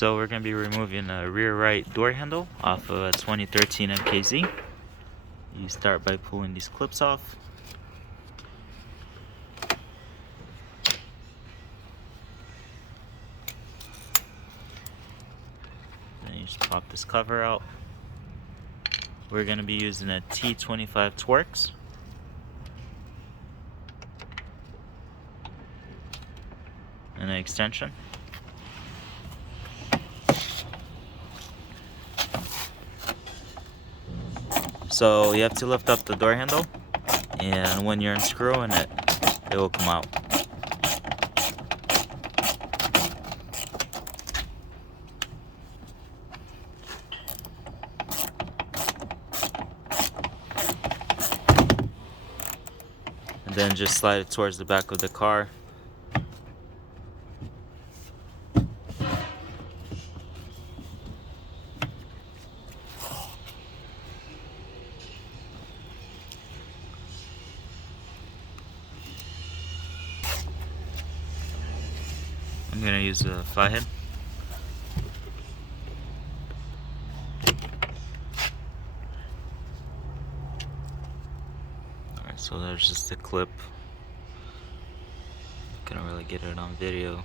So we're going to be removing a rear right door handle off of a 2013 MKZ. You start by pulling these clips off. Then you just pop this cover out. We're going to be using a T25 Twerks. And an extension. So you have to lift up the door handle, and when you're unscrewing it, it will come out. And then just slide it towards the back of the car. I'm going to use a fly head. Alright, so there's just a clip. Couldn't really get it on video.